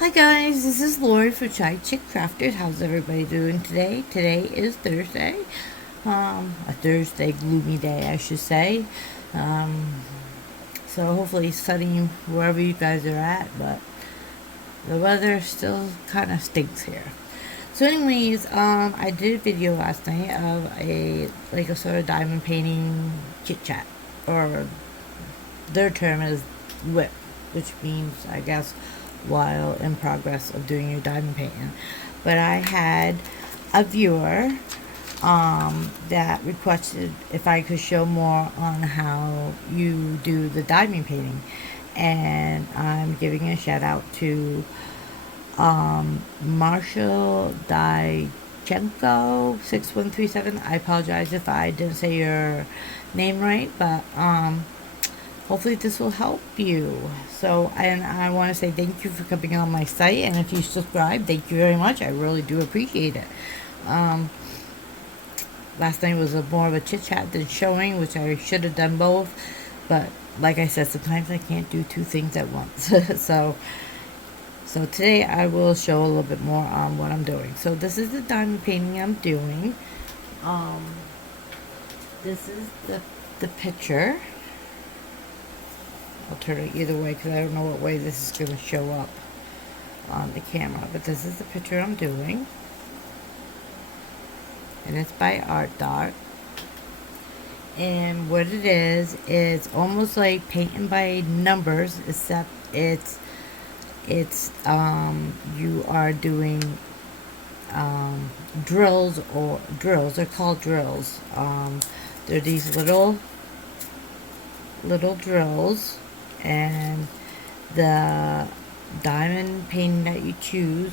Hi guys, this is Lori for Chai Chick Crafters. How's everybody doing today? Today is Thursday. A Thursday gloomy day, I should say. Um, so hopefully it's sunny wherever you guys are at, but the weather still kind of stinks here. So anyways, I did a video last night of a sort of diamond painting chit chat, or their term is whip, which means, I guess, while in progress of doing your diamond painting. But I had a viewer that requested if I could show more on how you do the diamond painting. And I'm giving a shout out to Marshall Dychenko 6137. I apologize if I didn't say your name right, but hopefully this will help you. So, and I want to say thank you for coming on my site, and if you subscribe, thank you very much. I really do appreciate it. Um, Last night was more of a chit chat than showing, which I should have done both, but like I said, sometimes I can't do two things at once. So today I will show a little bit more on what I'm doing. So this is the diamond painting I'm doing. Um, this is the picture. I'll turn it either way because I don't know what way this is going to show up on the camera. But this is the picture I'm doing. And it's by Art Dot. And what it is almost like painting by numbers, except it's you are doing drills, or drills. They're called drills. They're these little drills, and the diamond painting that you choose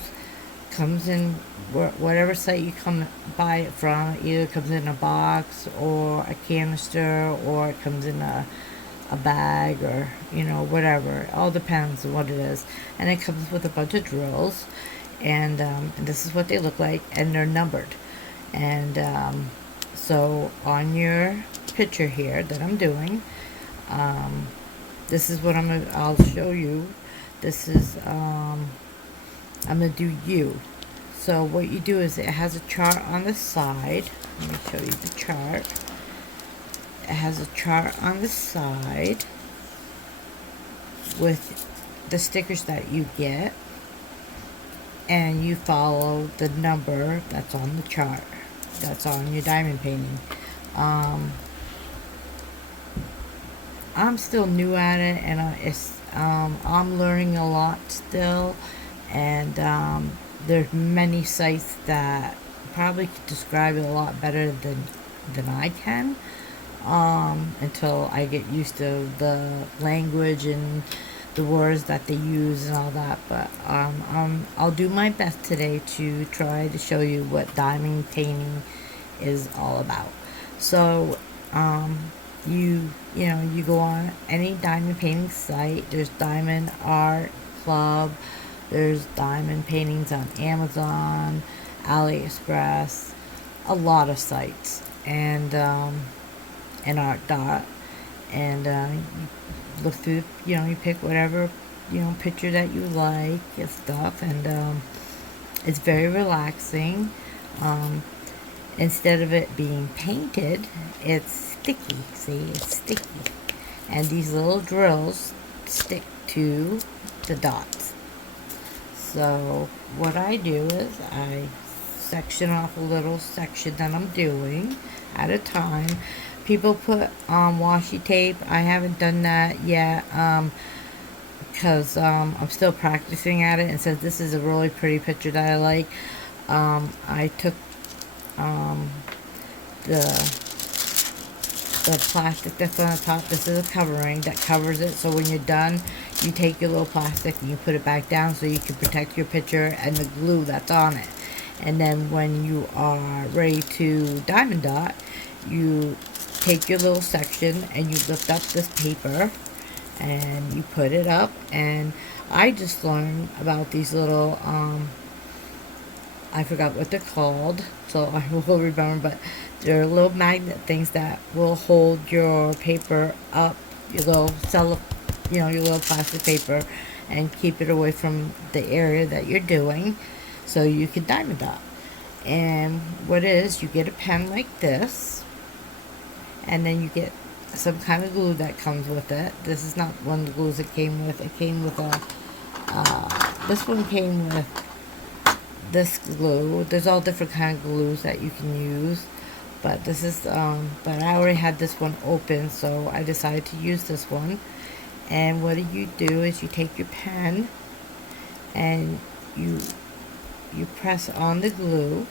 comes in whatever site you come buy it from. It either comes in a box or a canister, or it comes in a bag, or whatever. It all depends on what it is, and it comes with a bunch of drills, and this is what they look like, and they're numbered. And so on your picture here that I'm doing, this is what I'll show you. This is I'm gonna do you. So what you do is, it has a chart on the side. Let me show you the chart. It has a chart on the side with the stickers that you get, and you follow the number that's on the chart that's on your diamond painting. I'm still new at it, and I'm learning a lot still, and there's many sites that probably could describe it a lot better than I can, until I get used to the language and the words that they use and all that. But I'll do my best today to try to show you what diamond painting is all about. So you go on any diamond painting site. There's Diamond Art Club. There's diamond paintings on Amazon, AliExpress, a lot of sites, and Art Dot. And you look through, you pick whatever picture that you like and stuff, and it's very relaxing. Instead of it being painted, it's sticky. See, it's sticky, and these little drills stick to the dots. So what I do is I section off a little section that I'm doing at a time. People put washi tape. I haven't done that yet, because I'm still practicing at it, and since this is a really pretty picture that I like, I took the plastic that's on the top. This is a covering that covers it, so when you're done, you take your little plastic and you put it back down so you can protect your picture and the glue that's on it. And then when you are ready to diamond dot, you take your little section and you lift up this paper and you put it up. And I just learned about these little I forgot what they're called, so I will remember, but they're little magnet things that will hold your paper up, your little your little plastic paper, and keep it away from the area that you're doing so you can diamond dot. And what it is, you get a pen like this, and then you get some kind of glue that comes with it. This is not one of the glues it came with. It came with a, this one came with this glue. There's all different kind of glues that you can use. But this is, but I already had this one open, so I decided to use this one. And what you do is you take your pen and you press on the glue,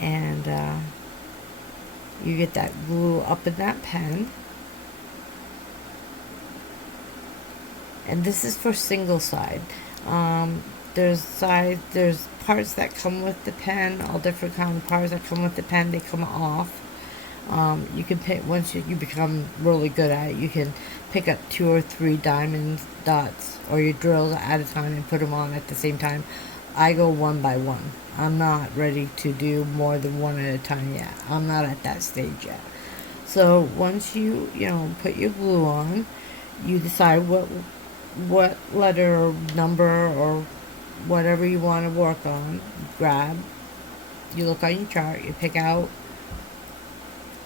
and you get that glue up in that pen. And this is for single side. There's parts that come with the pen, all different kind of parts that come with the pen. They come off. You can pick, once you become really good at it, you can pick up 2 or 3 diamond dots or your drills at a time and put them on at the same time. I go one by one. I'm not ready to do more than one at a time yet. I'm not at that stage yet. So once you put your glue on, you decide what letter or number or whatever you want to work on. You look on your chart, you pick out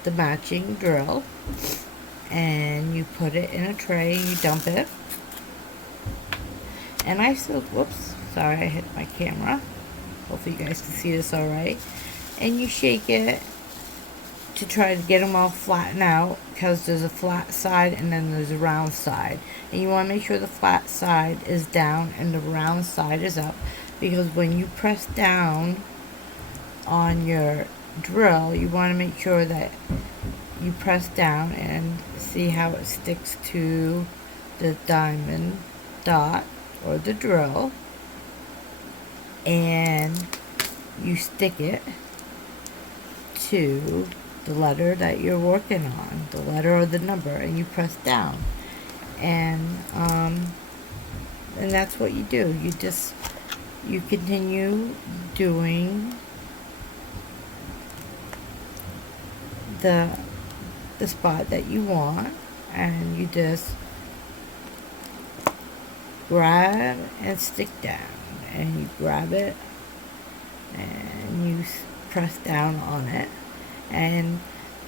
the matching drill, and you put it in a tray and you dump it. And whoops, sorry, I hit my camera. Hopefully you guys can see this all right. And you shake it to try to get them all flattened out, because there's a flat side and then there's a round side. And you want to make sure the flat side is down and the round side is up, because when you press down on your drill, you want to make sure that you press down and see how it sticks to the diamond dot or the drill, and you stick it to the letter that you're working on, the letter or the number, and you press down, and that's what you do. You continue doing the spot that you want, and you just grab and stick down, and you grab it and you press down on it, and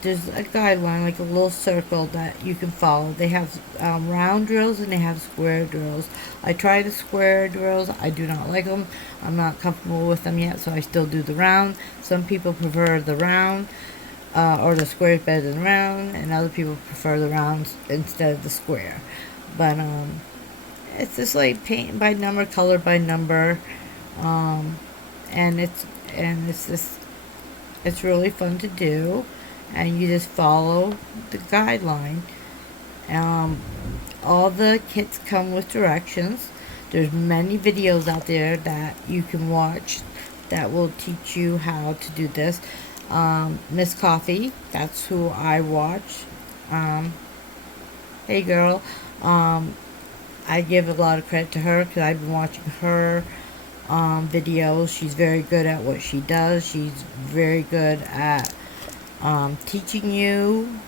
there's a guideline, like a little circle that you can follow. They have round drills and they have square drills. I try the square drills. I do not like them. I'm not comfortable with them yet, so I still do the round. Some people prefer the round, or the square is better than round, and other people prefer the rounds instead of the square. But it's just like paint by number, color by number, and it's really fun to do, and you just follow the guideline. All the kits come with directions. There's many videos out there that you can watch that will teach you how to do this. Miss Coffee, that's who I watch. Hey girl, I give a lot of credit to her because I've been watching her videos. She's very good at what she does. She's very good at teaching you,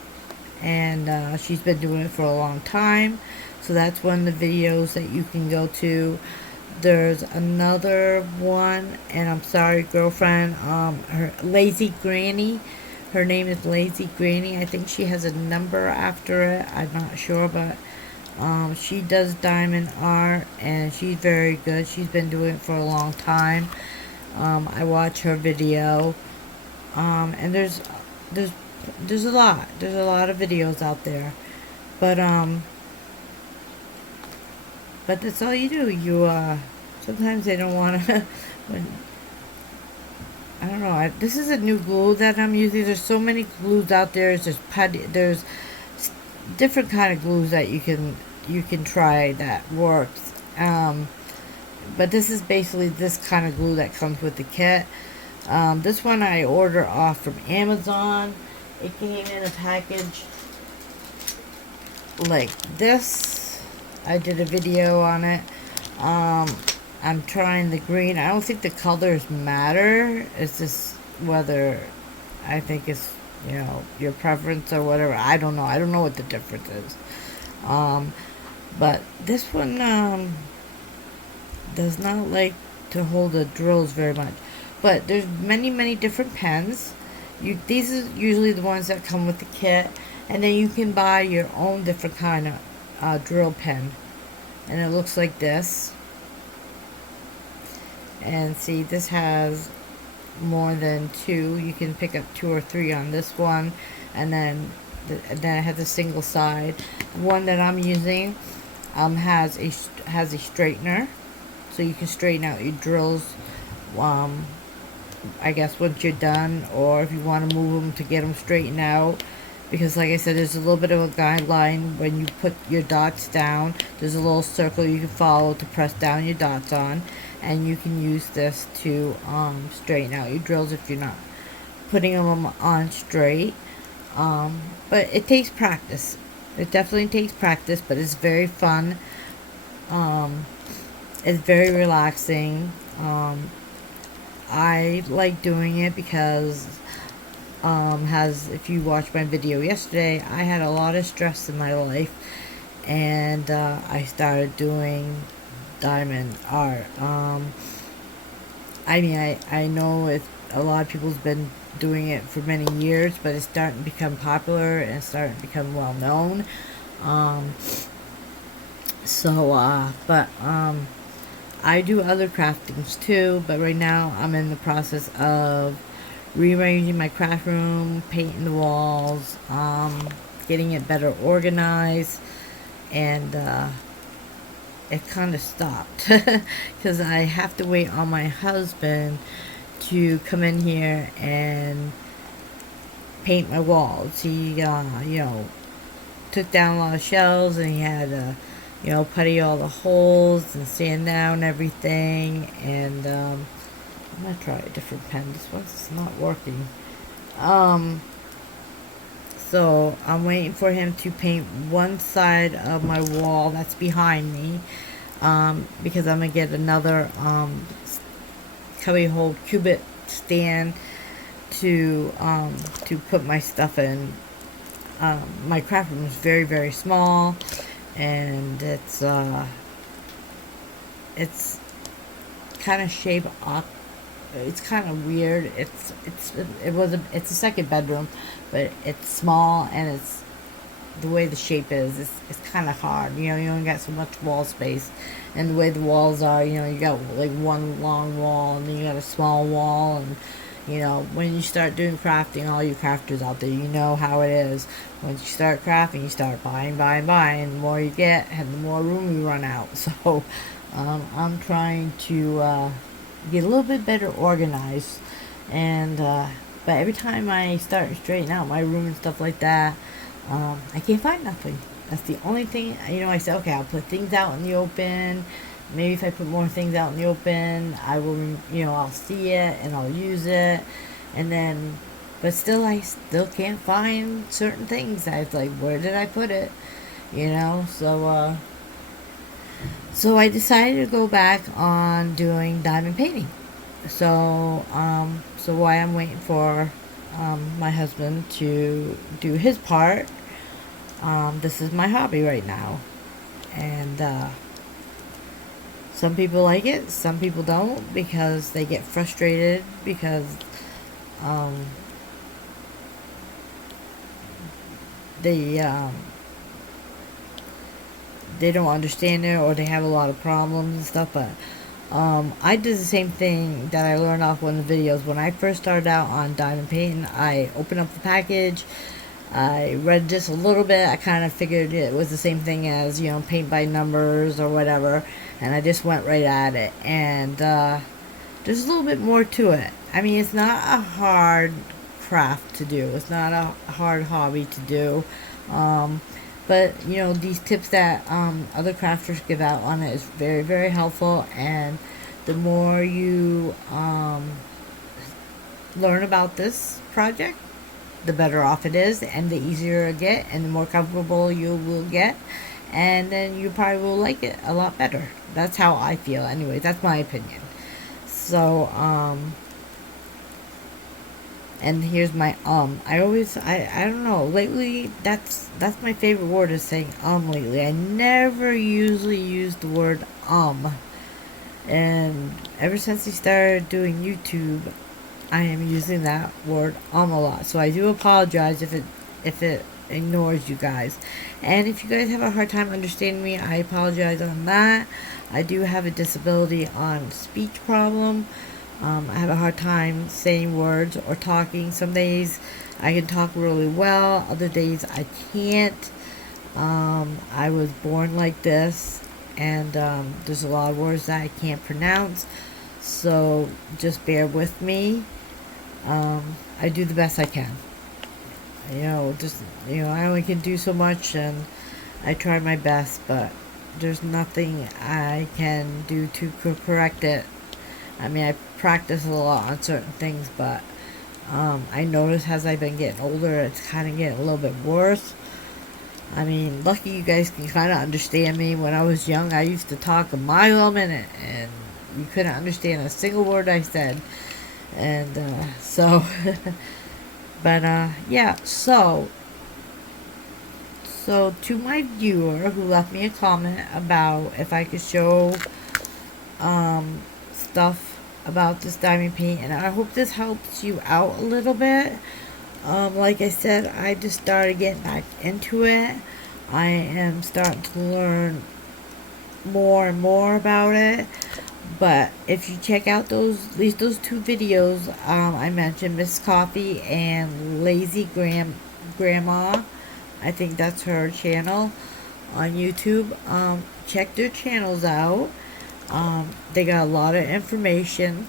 and she's been doing it for a long time. So that's one of the videos that you can go to. There's another one, and I'm sorry, girlfriend, her Lazy Granny. Her name is Lazy Granny. I think she has a number after it. I'm not sure, but she does diamond art, and she's very good. She's been doing it for a long time. I watch her video, and there's a lot. There's a lot of videos out there, but that's all you do. Sometimes they don't want to. I don't know. This is a new glue that I'm using. There's so many glues out there. There's different kind of glues that you can try that works. But this is basically this kind of glue that comes with the kit. This one I order off from Amazon. It came in a package like this. I did a video on it. I'm trying the green. I don't think the colors matter. It's just whether I think it's, your preference or whatever. I don't know. I don't know what the difference is. But this one does not like to hold the drills very much. But there's many different pens. These are usually the ones that come with the kit, and then you can buy your own different kind of drill pen, and it looks like this. And see, this has more than two. You can pick up 2 or 3 on this one, and then it has a single side. The one that I'm using has a straightener, so you can straighten out your drills. I guess once you're done, or if you want to move them to get them straightened out. Because like I said, there's a little bit of a guideline when you put your dots down. There's a little circle you can follow to press down your dots on, and you can use this to straighten out your drills if you're not putting them on straight. But it takes practice. It definitely takes practice, but it's very fun. It's very relaxing. I like doing it because if you watched my video yesterday, I had a lot of stress in my life, and I started doing diamond art. I know a lot of people's been doing it for many years, but it's starting to become popular and it's starting to become well known. Um, I do other craftings too, but right now I'm in the process of rearranging my craft room, painting the walls, getting it better organized, and it kind of stopped because I have to wait on my husband to come in here and paint my walls. He, took down a lot of shelves, and he had to, putty all the holes and sand down everything. And I'm gonna try a different pen. This one's not working. So I'm waiting for him to paint one side of my wall that's behind me, because I'm gonna get another cubbyhole cubit stand to put my stuff in. My craft room is very small, and it's kind of shaped up. It's kind of weird. It's a second bedroom, but it's small, and it's the way the shape is. It's kind of hard. You only got so much wall space, and the way the walls are. You got like one long wall, and then you got a small wall, and when you start doing crafting, all you crafters out there, you know how it is. Once you start crafting, you start buying, and the more you get, and the more room you run out. So, I'm trying to get a little bit better organized, and but every time I start to straighten out my room and stuff like that, I can't find nothing. That's the only thing. I said, okay, I'll put things out in the open. Maybe if I put more things out in the open, I will, I'll see it and I'll use it. And then, but still, I still can't find certain things. I was like, where did I put it? So I decided to go back on doing diamond painting. So while I'm waiting for my husband to do his part, this is my hobby right now. And some people like it, some people don't, because they get frustrated because they they don't understand it, or they have a lot of problems and stuff. But I did the same thing that I learned off one of the videos. When I first started out on diamond painting, I opened up the package, I read just a little bit. I kind of figured it was the same thing as, paint by numbers or whatever, and I just went right at it. And there's a little bit more to it. I mean, it's not a hard craft to do. It's not a hard hobby to do. But, these tips that other crafters give out on it is very helpful. And the more you learn about this project, the better off it is, and the easier it get, and the more comfortable you will get, and then you probably will like it a lot better. That's how I feel anyway. That's my opinion. So And here's my I don't know, lately that's my favorite word, is saying lately. I never usually use the word and ever since I started doing YouTube, I am using that word a lot. So I do apologize if it ignores you guys. And if you guys have a hard time understanding me, I apologize on that. I do have a disability on speech problem. I have a hard time saying words or talking. Some days I can talk really well, other days I can't. I was born like this, and there's a lot of words that I can't pronounce, so just bear with me. I do the best I can. I only can do so much, and I try my best, but there's nothing I can do to correct it. I mean, I practice a lot on certain things, but I notice as I've been getting older, it's kind of getting a little bit worse. I mean, lucky you guys can kind of understand me. When I was young, I used to talk a mile a minute, and you couldn't understand a single word I said. And but yeah, so to my viewer who left me a comment about if I could show stuff about this diamond paint, and I hope this helps you out a little bit. Like I said, I just started getting back into it. I am starting to learn more and more about it. But if you check out at least those two videos I mentioned, Miss Coffee and Lazy Grandma, I think that's her channel on YouTube. Check their channels out. They got a lot of information,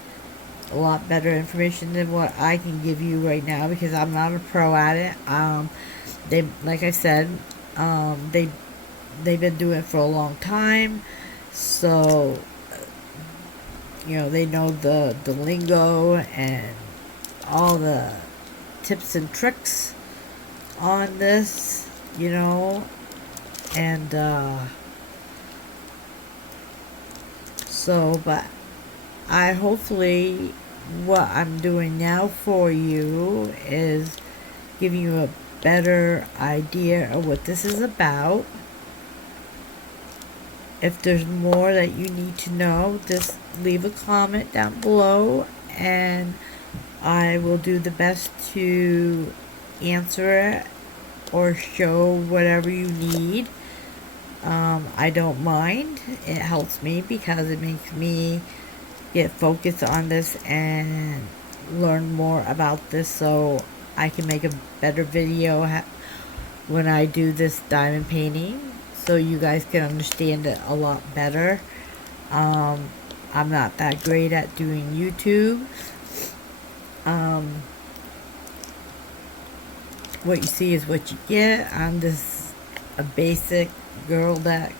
a lot better information than what I can give you right now, because I'm not a pro at it. They, like I said, they've been doing it for a long time, so they know the lingo and all the tips and tricks on this, and but I hopefully what I'm doing now for you is giving you a better idea of what this is about. If there's more that you need to know, just leave a comment down below, and I will do the best to answer it or show whatever you need. I don't mind. It helps me because it makes me get focused on this and learn more about this, so I can make a better video when I do this diamond painting, so you guys can understand it a lot better. I'm not that great at doing YouTube. What you see is what you get. I'm just a basic girl that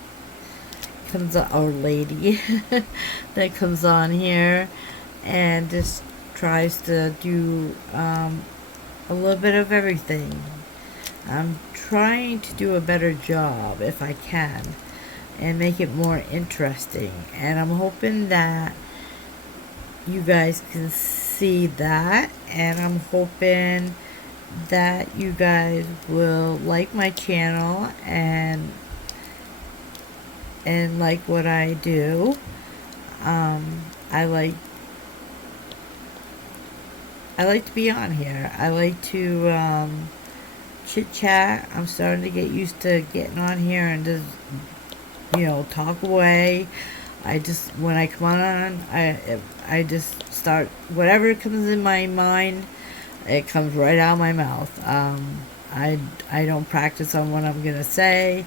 comes on, or lady that comes on here and just tries to do a little bit of everything. I'm trying to do a better job if I can and make it more interesting, and I'm hoping that you guys can see that, and I'm hoping that you guys will like my channel and like what I do. I like to be on here. I like to chit chat. I'm starting to get used to getting on here and just talk away. When I come on, I just start whatever comes in my mind. It comes right out of my mouth. I don't practice on what I'm gonna say.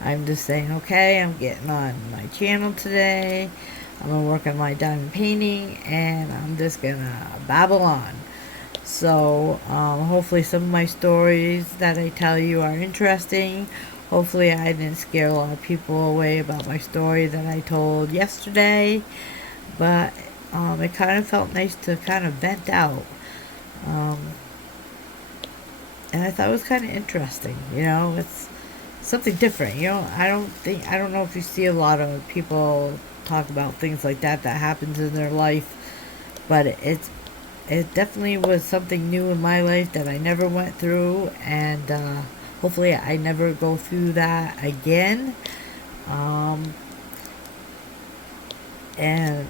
I'm just saying, okay, I'm getting on my channel today. I'm gonna work on my diamond painting, and I'm just gonna babble on. So hopefully some of my stories that I tell you are interesting. Hopefully I didn't scare a lot of people away about my story that I told yesterday, but it kind of felt nice to kind of vent out. And I thought it was kind of interesting, it's something different, I don't know if you see a lot of people talk about things like that happens in their life, but it definitely was something new in my life that I never went through, and hopefully I never go through that again. Um, and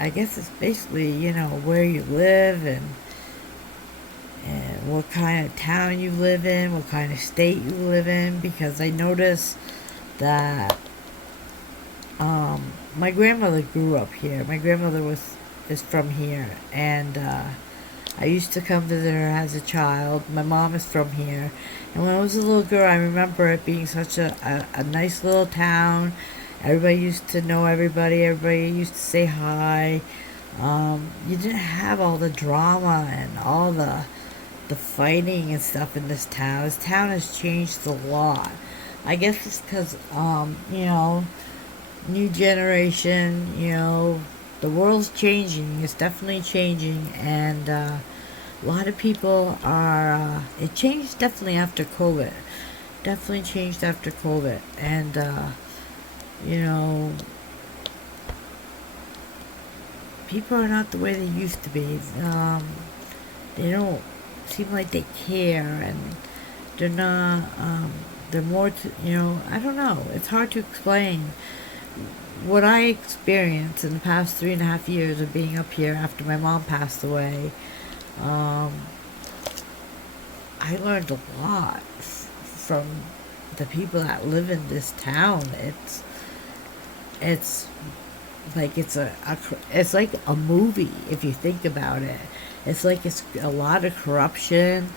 I guess it's basically, where you live and what kind of town you live in, what kind of state you live in, because I noticed that my grandmother grew up here. My grandmother is from here, and I used to come visit her as a child. My mom is from here, and when I was a little girl, I remember it being such a nice little town. Everybody used to know everybody. Everybody used to say hi. You didn't have all the drama and all the fighting and stuff in this town. This town has changed a lot. I guess it's because, new generation, the world's changing. It's definitely changing. And a lot of people are, it changed definitely after COVID. Definitely changed after COVID. And, you know, people are not the way they used to be. They don't seem like they care, and they're not. They're more to, I don't know. It's hard to explain. What I experienced in the past 3.5 years of being up here after my mom passed away, um, I learned a lot from the people that live in this town. It's like it's like a movie if you think about it. It's like it's a lot of corruption.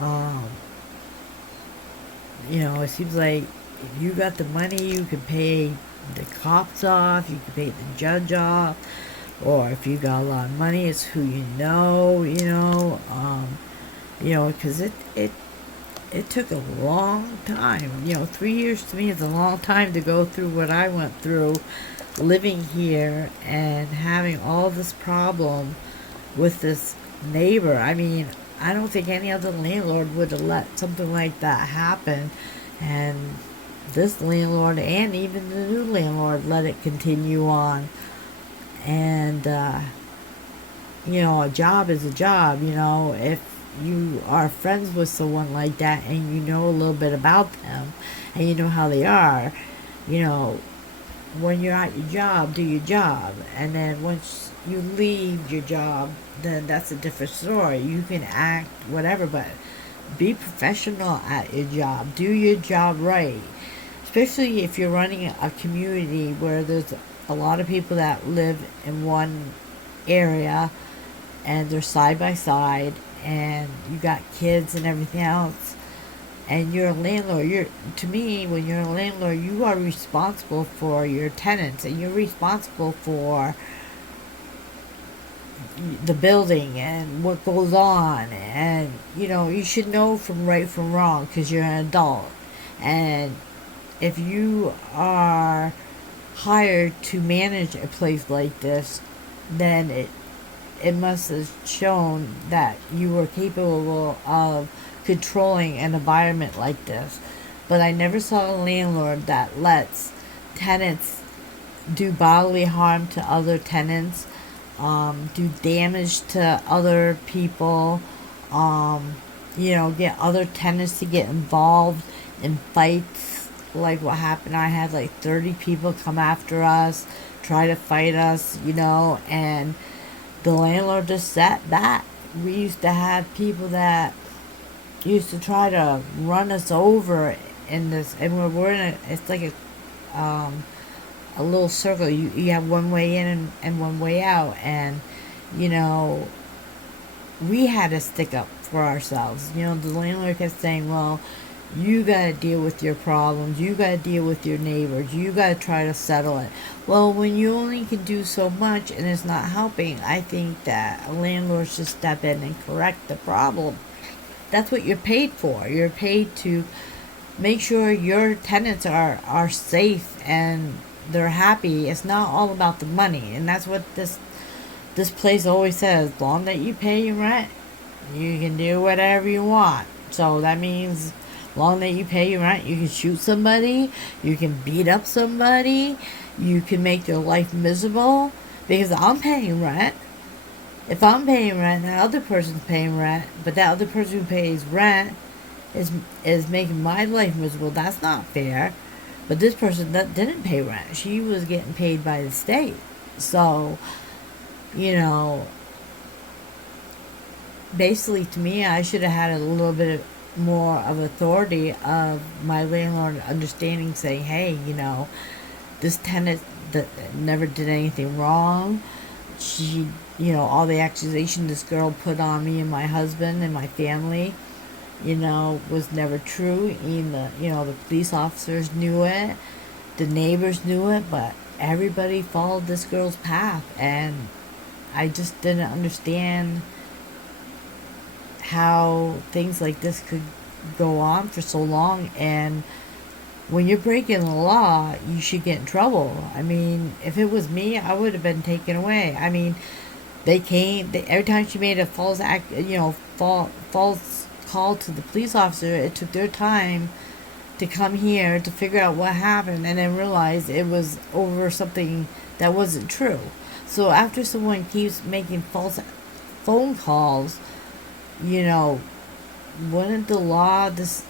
Um, it seems like if you got the money, you can pay the cops off, you can pay the judge off, or if you got a lot of money, it's who you know. Because it took a long time. 3 years to me is a long time to go through what I went through living here and having all this problem with this neighbor. I mean, I don't think any other landlord would have let something like that happen. And this landlord and even the new landlord let it continue on. And, a job is a job. If you are friends with someone like that and you know a little bit about them and you know how they are, when you're at your job, do your job. And then once you leave your job, then that's a different story. You can act whatever, but be professional at your job. Do your job right. Especially if you're running a community where there's a lot of people that live in one area and they're side by side and you got kids and everything else, and you're a landlord. To me, when you're a landlord, you are responsible for your tenants, and you're responsible for the building and what goes on. And you should know from right from wrong because you're an adult. And if you are hired to manage a place like this, then it must have shown that you were capable of controlling an environment like this. But I never saw a landlord that lets tenants do bodily harm to other tenants, do damage to other people, get other tenants to get involved in fights like what happened. I had like 30 people come after us, try to fight us, and the landlord just sat back. We used to have people that used to try to run us over in this, and we're in it's like a little circle. You have one way in and one way out, and we had to stick up for ourselves. The landlord kept saying, well, you got to deal with your problems, you got to deal with your neighbors, you got to try to settle it. Well, when you only can do so much and it's not helping, I think that a landlord should step in and correct the problem. That's what you're paid for. You're paid to make sure your tenants are safe and they're happy. It's not all about the money, and that's what this place always says. As long that you pay your rent, you can do whatever you want. So that means, long that you pay your rent, you can shoot somebody, you can beat up somebody, you can make their life miserable, because I'm paying rent. If I'm paying rent and that other person's paying rent, but that other person who pays rent is is making my life miserable, that's not fair. But this person that didn't pay rent, she was getting paid by the state. So, you know, basically to me, I should have had a little bit more of authority of my landlord understanding, saying, hey, this tenant that never did anything wrong. She, all the accusation this girl put on me and my husband and my family, was never true. Even the police officers knew it, the neighbors knew it, but everybody followed this girl's path, and I just didn't understand how things like this could go on for so long. And when you're breaking the law, you should get in trouble. I mean, if it was me, I would have been taken away. I mean, every time she made a false call to the police officer, it took their time to come here to figure out what happened and then realize it was over something that wasn't true. So after someone keeps making false phone calls, you know, wouldn't the law, the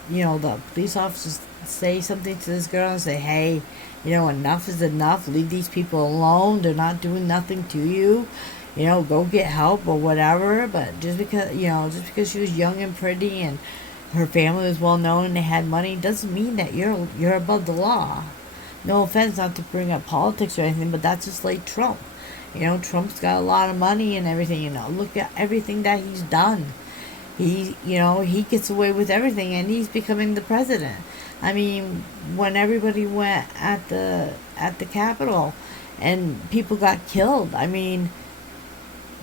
police officers say something to this girl and say, hey, enough is enough. Leave these people alone. They're not doing nothing to you. Go get help or whatever. But just because she was young and pretty and her family was well known and they had money, doesn't mean that you're above the law. No offense, not to bring up politics or anything, but that's just like Trump. Trump's got a lot of money and everything. Look at everything that he's done. He gets away with everything, and he's becoming the president. I mean, when everybody went at the Capitol and people got killed, I mean,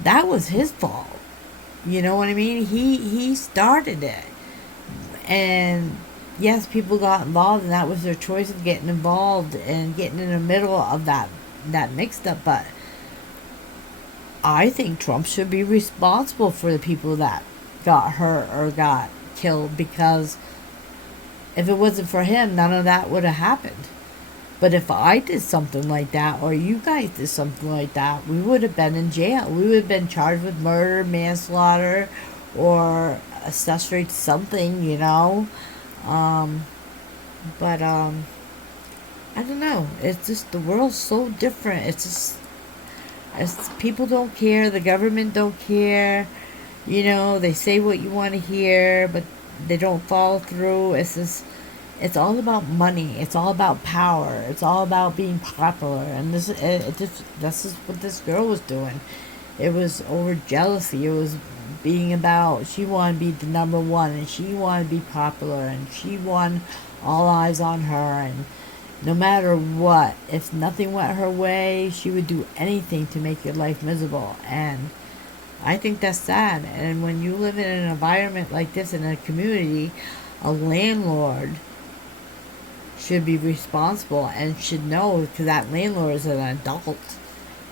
that was his fault. You know what I mean? He started it. And yes, people got involved, and that was their choice of getting involved and getting in the middle of that mixed up. But I think Trump should be responsible for the people that got hurt or got killed, because if it wasn't for him, none of that would have happened. But if I did something like that, or you guys did something like that, we would have been in jail. We would have been charged with murder, manslaughter, or accessory to something. But I don't know. It's just the world's so different. It's people don't care. The government don't care. They say what you want to hear, but they don't follow through. It's all about money. It's all about power. It's all about being popular. And this is what this girl was doing. It was over jealousy. It was being about, she wanted to be the number one, and she wanted to be popular, and she wanted all eyes on her. And no matter what, if nothing went her way, she would do anything to make your life miserable. And I think that's sad. And when you live in an environment like this in a community, a landlord should be responsible and should know, because that landlord is an adult,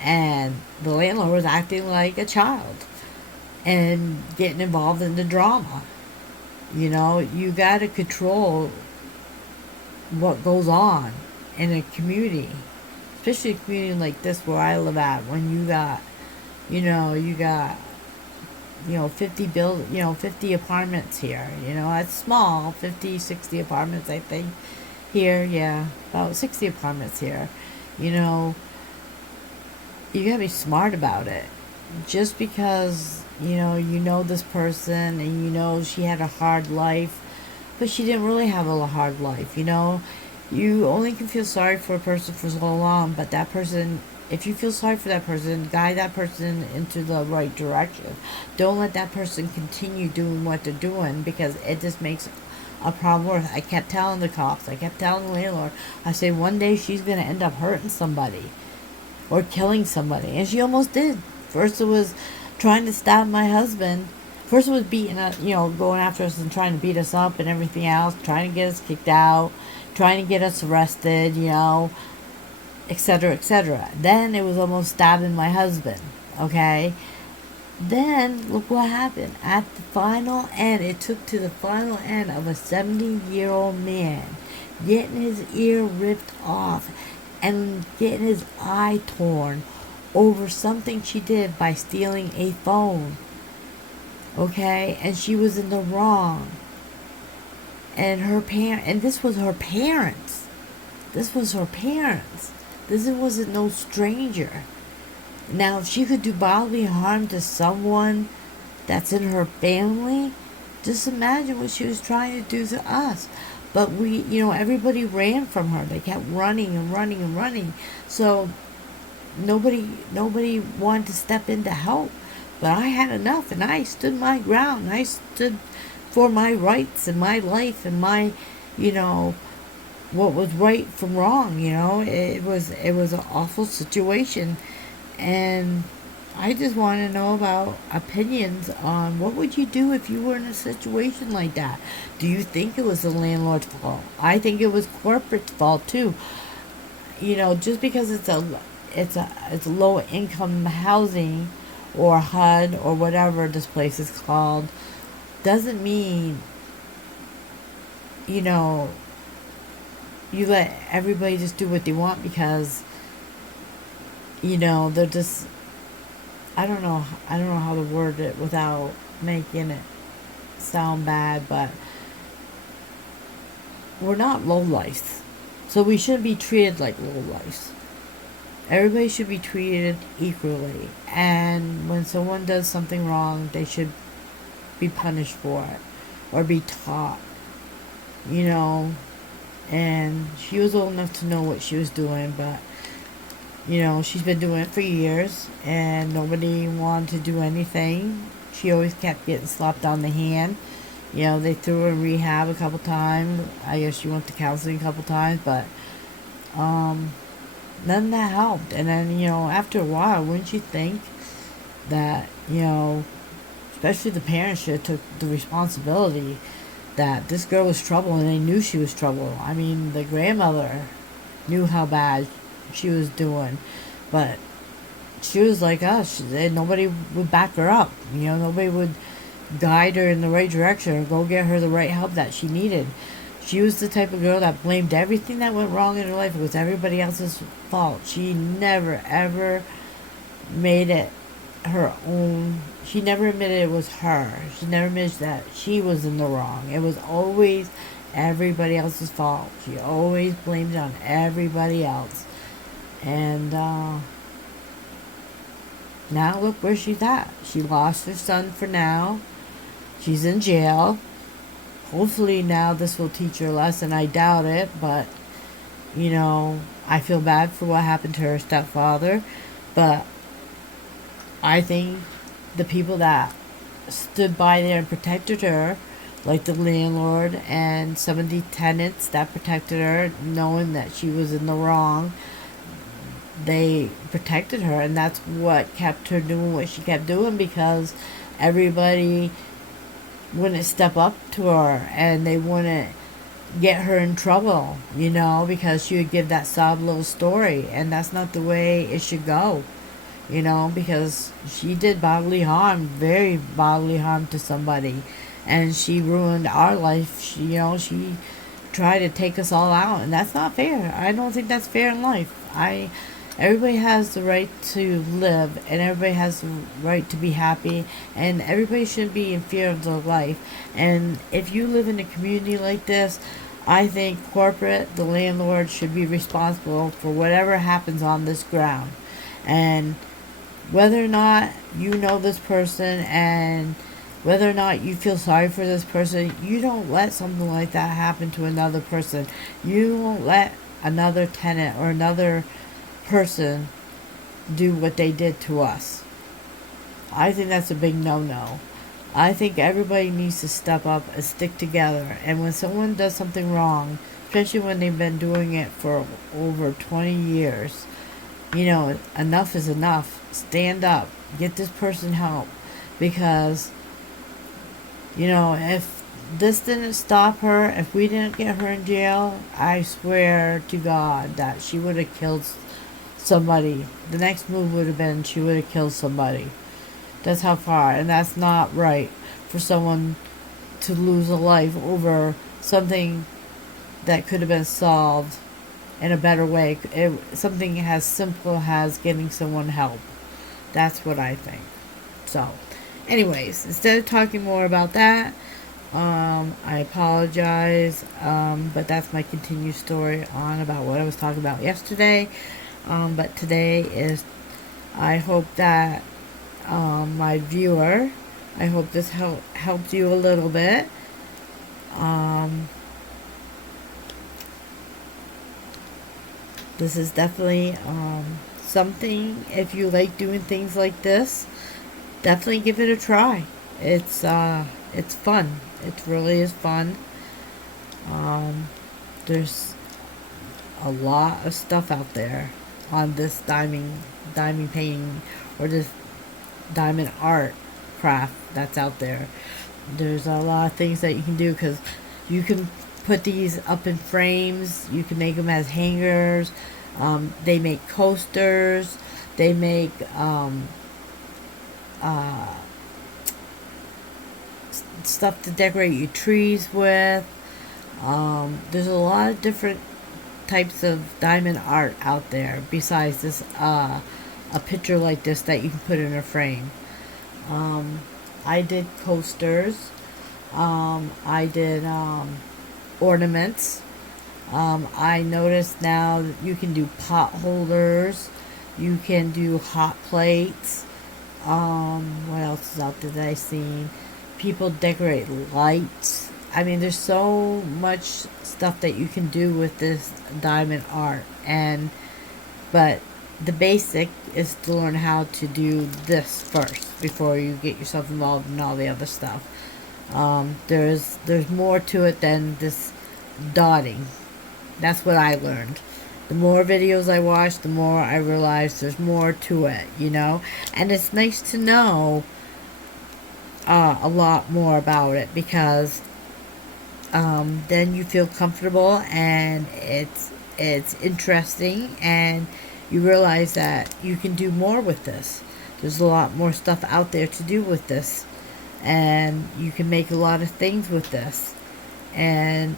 and the landlord was acting like a child and getting involved in the drama. You got to control what goes on in a community, especially a community like this where I live at. When you got 50 apartments here. It's small, 50, 60 apartments, I think. Here, yeah, about 60 apartments here. You gotta be smart about it. Just because, you know this person, and she had a hard life, but she didn't really have a hard life. You only can feel sorry for a person for so long, but that person, if you feel sorry for that person, guide that person into the right direction. Don't let that person continue doing what they're doing, because it just makes a problem worse. I kept telling the cops, I kept telling the landlord, I say, one day she's going to end up hurting somebody or killing somebody. And she almost did. First it was trying to stab my husband. First it was beating us, going after us and trying to beat us up and everything else, trying to get us kicked out, trying to get us arrested, etc., etc. Then it was almost stabbing my husband, okay? Then look what happened. At the final end, it took to the final end of a 70-year-old man getting his ear ripped off and getting his eye torn over something she did by stealing a phone. Okay? And she was in the wrong. And and this was her parents. This was her parents. This wasn't no stranger. Now, if she could do bodily harm to someone that's in her family, just imagine what she was trying to do to us. But everybody ran from her. They kept running and running and running. So nobody wanted to step in to help. But I had enough, and I stood my ground. I stood for my rights and my life and my, what was right from wrong. It was an awful situation, and I just want to know about opinions on what would you do if you were in a situation like that. Do you think it was the landlord's fault? I think it was corporate's fault too. Just because it's low income housing or HUD or whatever this place is called doesn't mean you let everybody just do what they want because they're just I don't know how to word it without making it sound bad, but we're not lowlifes. So we shouldn't be treated like lowlifes. Everybody should be treated equally. And when someone does something wrong, they should be punished for it or be taught. And she was old enough to know what she was doing, but she's been doing it for years and nobody wanted to do anything. She always kept getting slapped on the hand. They threw her in rehab a couple times. I guess she went to counseling a couple times, but none of that helped. And then, after a while, wouldn't you think that, especially the parents should have took the responsibility that this girl was trouble and they knew she was trouble. I mean, the grandmother knew how bad she was doing, but she was like us. Nobody would back her up. Nobody would guide her in the right direction or go get her the right help that she needed. She was the type of girl that blamed everything that went wrong in her life. It was everybody else's fault. She never ever made it her own. She never admitted it was her. She never admitted that she was in the wrong. It was always everybody else's fault. She always blamed it on everybody else. And now look where she's at. She lost her son for now. She's in jail. Hopefully now this will teach her a lesson. I doubt it, but I feel bad for what happened to her stepfather. But I think the people that stood by there and protected her, like the landlord and some of the tenants that protected her, knowing that she was in the wrong, they protected her, and that's what kept her doing what she kept doing, because everybody wouldn't step up to her and they wouldn't get her in trouble, because she would give that sob little story, and that's not the way it should go, because she did bodily harm, very bodily harm to somebody, and she ruined our life. She tried to take us all out, and that's not fair. I don't think that's fair in life. Everybody has the right to live, and everybody has the right to be happy, and everybody shouldn't be in fear of their life. And if you live in a community like this, I think corporate, the landlord, should be responsible for whatever happens on this ground. And whether or not you know this person and whether or not you feel sorry for this person, you don't let something like that happen to another person. You won't let another tenant or another person do what they did to us. I think that's a big no-no. I think everybody needs to step up and stick together. And when someone does something wrong, especially when they've been doing it for over 20 years, enough is enough. Stand up. Get this person help. Because, if this didn't stop her, if we didn't get her in jail, I swear to God that she would have killed somebody. The next move would have been she would have killed somebody. That's how far. And that's not right for someone to lose a life over something that could have been solved in a better way. Something as simple as getting someone help. That's what I think. So, anyways, instead of talking more about that, I apologize, but that's my continued story on about what I was talking about yesterday. But today is, I hope that my viewer, I hope this helped you a little bit. This is definitely something, if you like doing things like this, definitely give it a try. It's fun. It really is fun. There's a lot of stuff out there on this diamond painting, or this diamond art craft that's out there. There's a lot of things that you can do, because you can put these up in frames. You can make them as hangers. They make coasters. They make stuff to decorate your trees with. There's a lot of different types of diamond art out there besides this a picture like this that you can put in a frame. I did coasters. I did ornaments. I noticed now that you can do pot holders. You can do hot plates. What else is out there that I've seen? People decorate lights. I mean, there's so much stuff that you can do with this diamond art, but the basic is to learn how to do this first before you get yourself involved in all the other stuff. There's more to it than this dotting. That's what I learned. The more videos I watch, the more I realize there's more to it, and it's nice to know a lot more about it, because then you feel comfortable, and it's interesting, and you realize that you can do more with this. There's a lot more stuff out there to do with this, and you can make a lot of things with this. And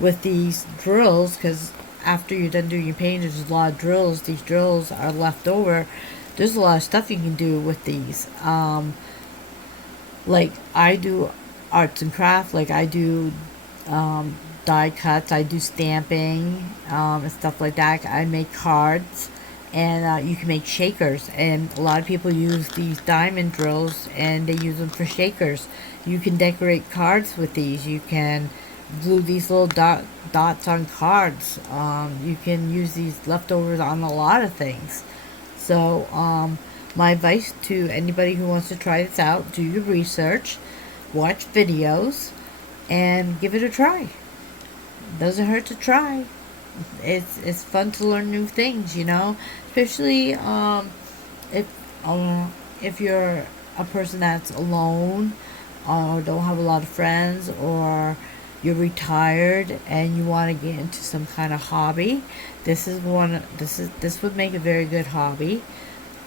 with these drills, because after you're done doing your painting, there's a lot of drills. These drills are left over. There's a lot of stuff you can do with these. Like I do arts and craft. Like I do die cuts. I do stamping and stuff like that. I make cards, and you can make shakers. And a lot of people use these diamond drills, and they use them for shakers. You can decorate cards with these. You can glue these little dots on cards. You can use these leftovers on a lot of things. So my advice to anybody who wants to try this out: do your research, watch videos, and give it a try. Doesn't hurt to try. It's fun to learn new things, especially if if you're a person that's alone, or don't have a lot of friends, or you're retired and you want to get into some kind of hobby. This would make a very good hobby.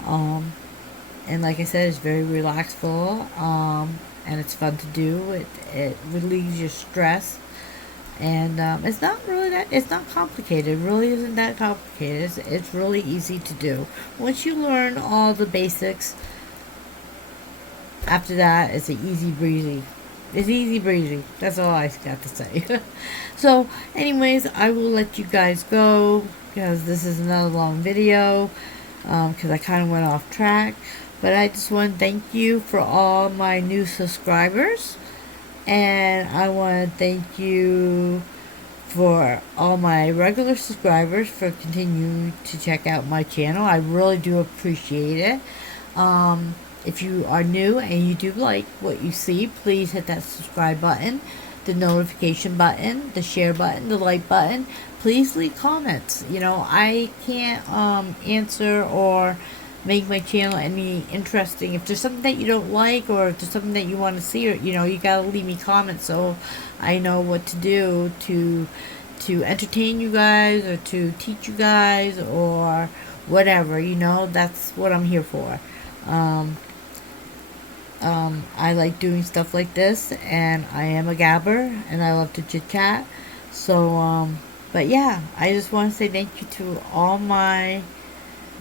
And like I said, it's very relaxful, and it's fun to do. It relieves your stress, and it's not complicated. It really isn't that complicated. It's really easy to do. Once you learn all the basics, after that, it's an easy breezy. It's easy breezy. That's all I got to say. So, anyways, I will let you guys go, because this is another long video, because I kind of went off track. But I just want to thank you for all my new subscribers. And I want to thank you for all my regular subscribers for continuing to check out my channel. I really do appreciate it. If you are new and you do like what you see, please hit that subscribe button, the notification button, the share button, the like button. Please leave comments. I can't answer or make my channel any interesting. If there's something that you don't like, or if there's something that you want to see, or you gotta leave me comments so I know what to do to entertain you guys, or to teach you guys, or whatever. That's what I'm here for. I like doing stuff like this, and I am a gabber, and I love to chit chat. So but yeah, I just want to say thank you to all my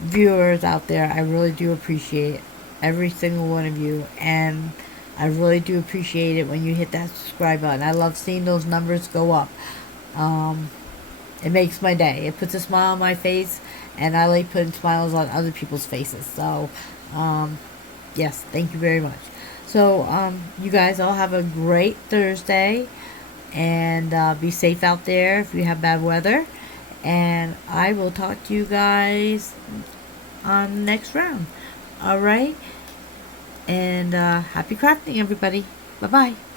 viewers out there. I really do appreciate every single one of you, and I really do appreciate it when you hit that subscribe button. I love seeing those numbers go up. Um, it makes my day. It puts a smile on my face, and I like putting smiles on other people's faces. So, yes, thank you very much. So, you guys all have a great Thursday, and be safe out there if you have bad weather. And I will talk to you guys on the next round. All right? And happy crafting, everybody. Bye bye.